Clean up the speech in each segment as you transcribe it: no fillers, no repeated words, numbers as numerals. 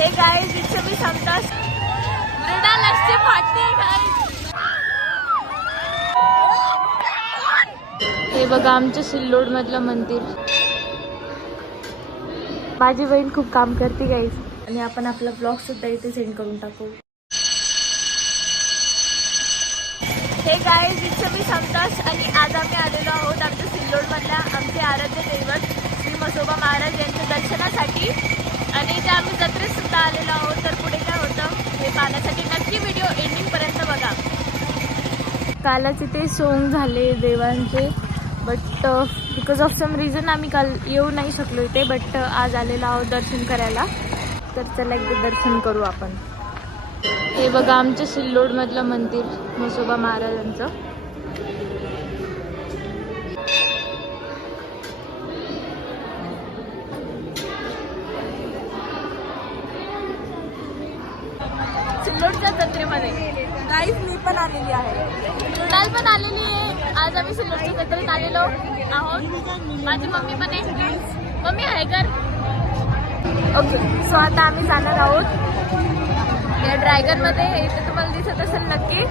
Hey guys इथे मी सांगतास मृणालची फाटते guys. हे बघा आमच्या सिल्लोड मधलं मंदिर. माझी बहीण खूप काम करते गाइस आणि आपण आपला ब्लॉग सुद्धा इथे सेंड करून टाकू. हे गाइस इथे मी सांगतास आणि आज आम्ही आलेलो आहोत आमच्या सिल्लोड मधल्या आमचे आराध्य दैवत श्री म्हसोबा महाराज यांच्या दर्शनासाठी आणि इथे आम्ही जत्रेत सुद्धा आलेलो आहोत. तर पुढे काय होतं हे पाहण्यासाठी नक्की व्हिडिओ एंडिंग पर्यंत बघा. कालच इथे सोंग झाले देवांचे but because of some reason आम्ही काल येऊ नाही शकलो इथे बट आज आलेलो आहोत दर्शन करायला. तर चला एकदा दर्शन करू आपण. हे बघा आमच्या सिल्लोड मधलं मंदिर म्हसोबा महाराजांचं. सिल्लोडच्या जत्रेमध्ये गाईस मी पण आलेली आहे, मृणाल पण आलेली आहे. आज आम्ही सिल्लोडच्या जत्रेत आलेलो आहोत. माझी मम्मी पण आहे. मम्मी आहे कर. ओके सो आता आम्ही जाणार आहोत या ड्रॅगन मध्ये. इथे तुम्हाला दिसत असेल नक्की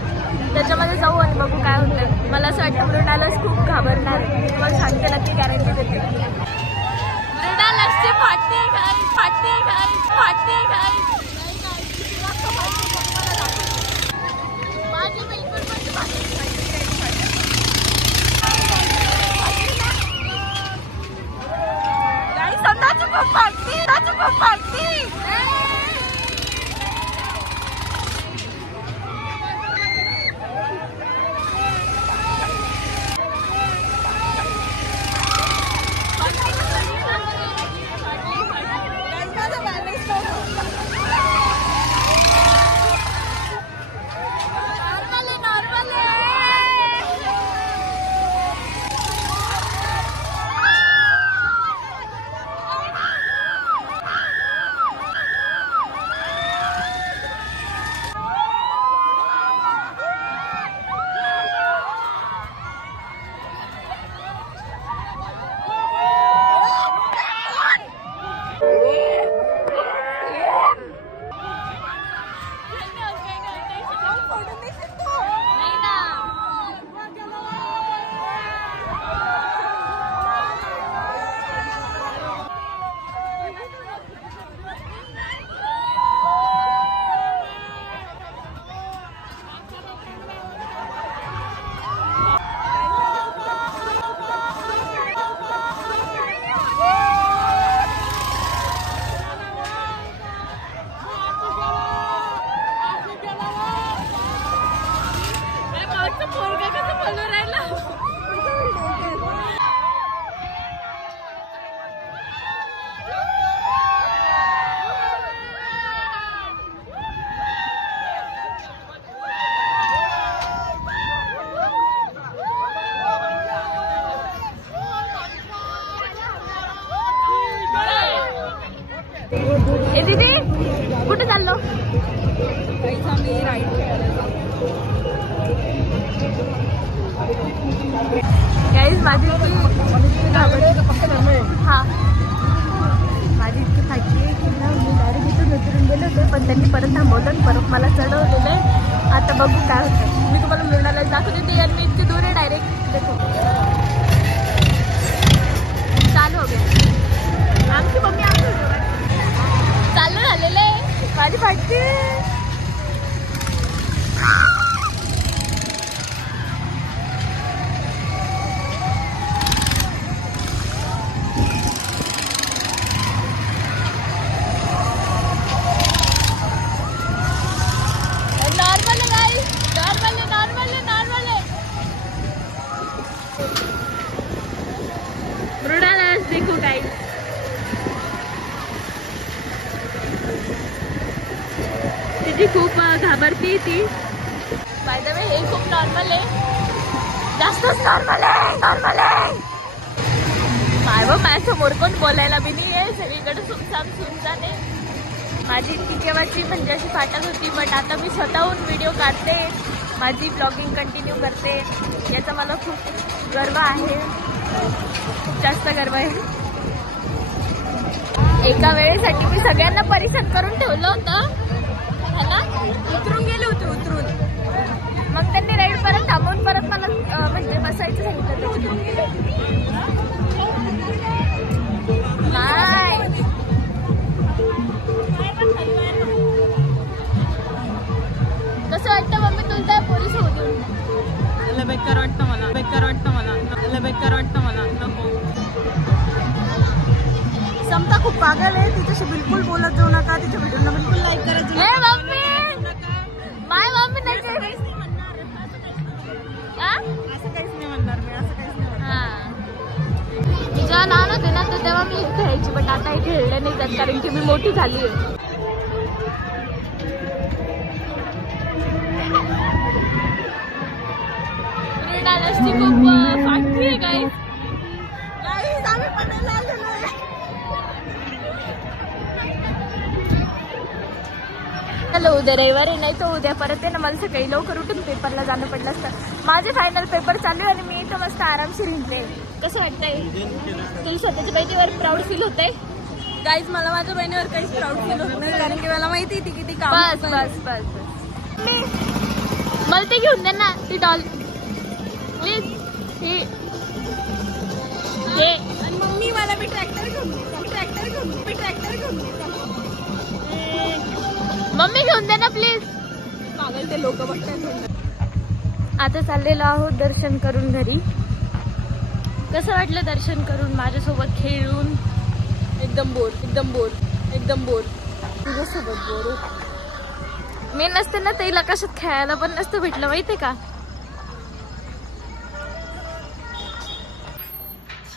त्याच्यामध्ये जाऊ आणि बघू काय होतं. मला असं वाटतं मृणालच खूप घाबरणार आहे. मी तुम्हाला सांगते नक्की गॅरंटी देते. मृणालची फाटते गाईस, फाटते गाईस, फाटते गाईस. माझी बिलकुल पण गाईस अंदाज खूप फाटते, अंदाज खूप फाटते. ए दीदी कुठे चाललो? गाईज माझी हा माझी इतकी फाटली आहे की ना मी डायरेक्ट इथून उतरून गेले होते पण त्यांनी परत थांबवलं आणि परत मला चढवलेलं आहे. आता बघू काय होतं. मी तुम्हाला मृणाला दाखवते ते यार मी इतकी दूर आहे डायरेक्ट देखो चालू हो गया. आमची मम्मी आमची चालू झालेलं आहे. माझी फाटते. नॉर्मल आहे गाईस, नॉर्मल आहे, नॉर्मल आहे, नॉर्मल आहे. मृणाला देखो गाईस. तिची खूप घाबरती ती. बाय द वे हे खूप नॉर्मल आहे, जास्तच नॉर्मल आहे, नॉर्मल आहे. काय व माझ्यासमोर कोण बोलायला बी नाही आहे. सगळीकडे सुमसाम सुमसाम आहे. माझी इतकी केव्हाची म्हणजे अशी फाटत होती बट आता मी स्वतःहून व्हिडिओ काढते, माझी ब्लॉगिंग कंटिन्यू करते. याचा मला खूप गर्व आहे, खूप जास्त गर्व आहे. एका वेळेसाठी मी सगळ्यांना परेशान करून ठेवलं होतं है ना. उतरून गेले होते उतरून. मग त्यांनी राईड परत थांबवून परत मला म्हणजे बसायचं सांगितलं त्याच्यात. नाही कसं वाटतं मम्मी तुला त्या पोलीस होऊन. बेकार वाटतं मला, बेकार वाटतं मला, बेकार वाटतं मला. नको. समता खूप पागल आहे, तिच्याशी बिलकुल बोलत जाऊ नका, तिच्या व्हिडिओला बिलकुल लाईक करायचं हे मम्मी माय मम्मी नाही असं काहीच नाही म्हणणार मी, असं काहीच नाही म्हणणार. जेव्हा लहान होते ना तर तेव्हा मी खेळायची, पण आता हे खेळले नाही जात कारण की मी मोठी झाली आहे. खूप फाटली आहे काही. चलो उद्या रविवारी नाही तर उद्या परत आहे ना, मला सकाळी लवकर उठून पेपरला जाणं पडलं असतं. माझे फायनल पेपर चालू आहे आणि मी इथं मस्त आरामशीर हिंडते. कसं वाटतंय तुला स्वतःच्या बहिणीवर प्राऊड फील होतंय? गाईज मला माझ्या बहिणीवर काहीच प्राऊड फील होत नाही, कारण की मला माहिती आहे ती किती काम. बस बस बस बस मला ते घेऊन दे ना ती डॉल प्लीज. आणि मम्मी मला मी ट्रॅक्टर घेऊन मम्मी घेऊन दे ना प्लीज. पागल ते लोक बघतात. आता चाललेलो आहोत दर्शन करून घरी. कसं वाटलं दर्शन करून माझ्यासोबत खेळून? एकदम बोर तुझ्यासोबत बोर. मी नसते ना तिला कशात खेळायला पण नसतं भेटलं माहितीये का.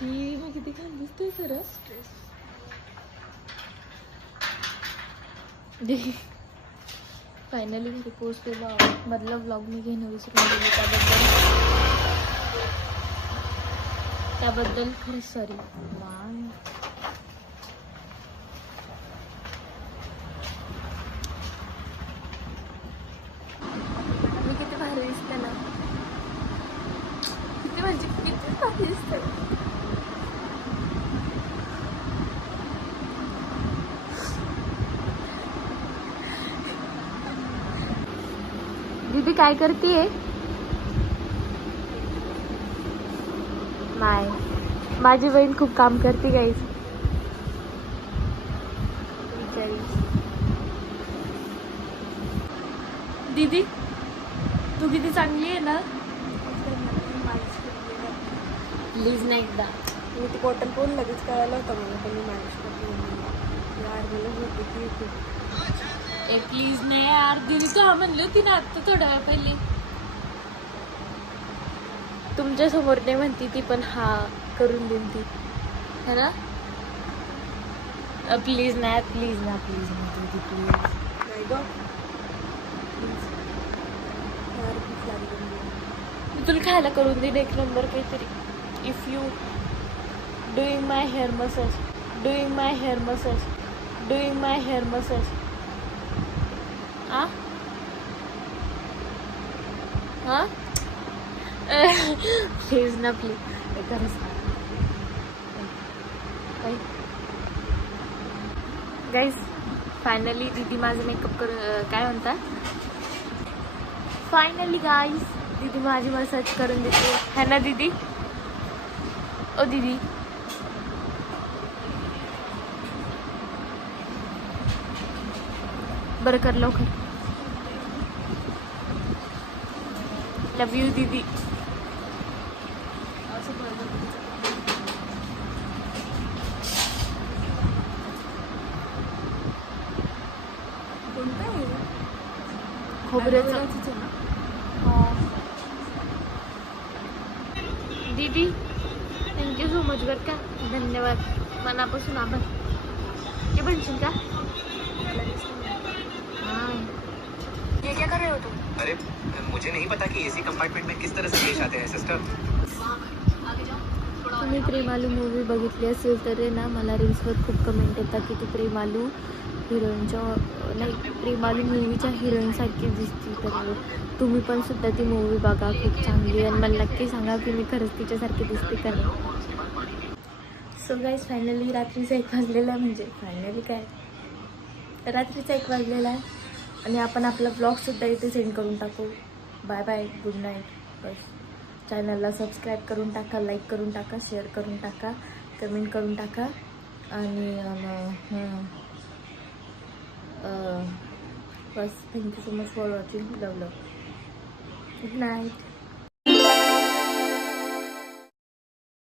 मी किती छान दिसतोय खरंच. फायनली घरी पोहोचते. मधला ब्लॉग मी घेणं विसरून गेले, त्याबद्दल खरंच सॉरी. मी किती भारी दिसते ना, किती म्हणजे किती भारी दिसते. दीदी काय करतीये? नाही माझी बहीण खूप काम करते गाईस. दीदी तू किती चांगली आहे ना. प्लीज ना एकदा. मी ती बॉटल पण लगेच कळायला होतं मला, पण मी मॅनेज करते यार. मला होती खूप. ए प्लीज नाही यार दीदी तू हा म्हणली होती ना आता थोड्या वेळ पहिले. तुमच्या समोर नाही म्हणती ती, पण हा करून देईन ती है ना. प्लीज ना प्लीज ना प्लीज ना दीदी प्लीज. नाही गं, मी तुला खायला करून देईन एक नंबर काहीतरी. If you doing my hair massage, doing my hair massage, doing my hair massage. हाँ प्लीज ना प्लीज. गाईज फायनली दीदी माझं मेकअप करून काय म्हणता, फायनली गाईज दीदी माझी मसाज करून देते है ना दीदी. ओ दीदी बरं कर लवकर. लव यू दीदी. खोबऱ्याचं दीदी थँक्यू सो मच बरं का. धन्यवाद मनापासून आभार. ते बनशील का. ये क्या कर रहे हो तुम? अरे मुझे नहीं पता कि एसी कंपार्टमेंट में किस तरह से पेश आते हैं सिस्टर. तुम्ही प्रेमालू मूवी बघितली असेल तर ना मला रील्सवर खूप कमेंट येतात की ती प्रेमालू हिरोईनच्या नाही प्रेमालू मूवीच्या हिरोईनसारखी दिसते. तर तुम्ही पण सुद्धा ती मूवी बघा, खूप चांगली. आणि मला नक्की सांगा की मी खरंच तिच्यासारखी दिसते का नाही. सो गाईज फायनली रात्रीचा 1 वाजलेला आहे, म्हणजे फायनली काय रात्रीचा 1 वाजलेला आहे आणि आपण आपला ब्लॉगसुद्धा इथे सेंड करून टाकू. Bye bye, good night. बस चॅनलला सबस्क्राईब करून टाका, लाईक करून टाका, शेअर करून टाका, कमेंट करून टाका आणि बस thank you so much for watching. Love. Good night.